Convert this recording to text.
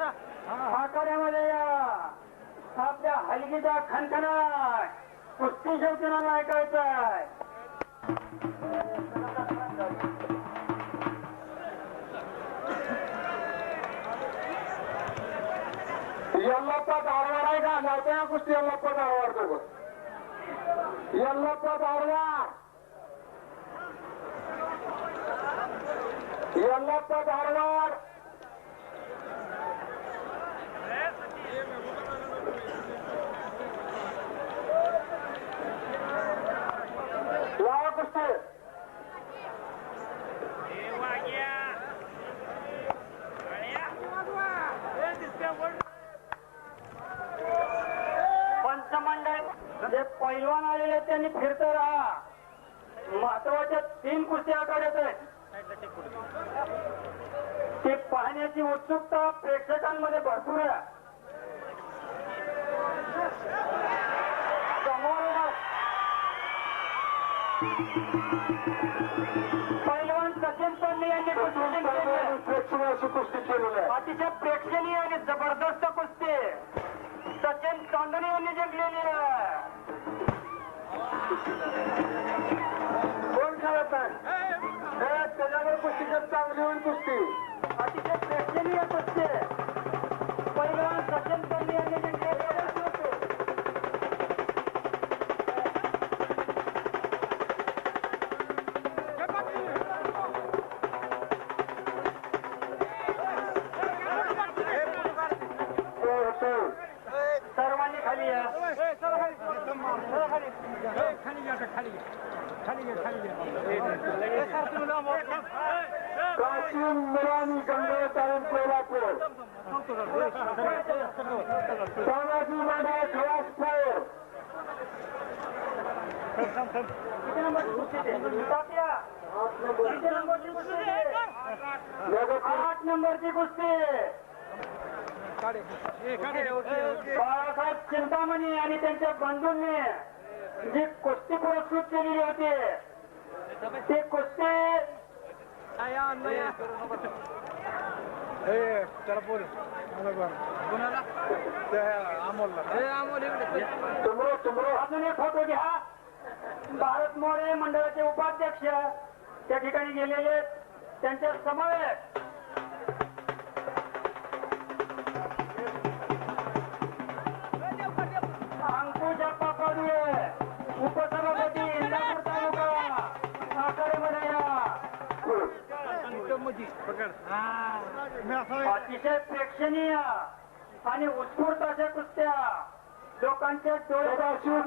आखाड्यामध्ये या. आपल्या हलगीचा खणखणाट कुस्ती शेवटीनं ऐकायचं आहे. यल्लप्पा धारवाड आहे का? नव्हत्या या कुस्ती यल्लप्पा धारवाड सोबत यल्लप्पा धारवाड यल्लप्पा दारवाड लावा कुस्ती पंचमंडळ जे त्यांनी फिरत राहा. महत्त्वाच्या तीन कुस्ती आखाड्यात आहेत. ते पाहण्याची उत्सुकता प्रेक्षकांमध्ये भरपूर आहे. पैलवान सचिन पंडे यांनी आहे. प्रेक्षकाची कुस्ती केलेली आहे. अतिशय प्रेक्षणीय आणि जबरदस्त कुस्ती. सचिन चांदणे यांनी जिंकलेली आहे. কোন খারাপ प्राचीन मुलांनी गंगा कोल्हापूर. तानाजी माडे खलासपूर. किती आठ नंबरची कुस्ती बाळासाहेब चिंतामणी आणि त्यांच्या बंधूंनी जी कुस्ती पुरस्कृत केलेली होती ती कुस्ती तुमरो तुमरो अजून एक फोटो घ्या भारत मोरे मंडळाचे उपाध्यक्ष त्या ठिकाणी गेलेले आहेत. त्यांच्या समवेत अतिशय प्रेक्षणीय आणि उत्स्फूर्त अशा कुस्त्या. लोकांच्या डोळ्यात सदाशिव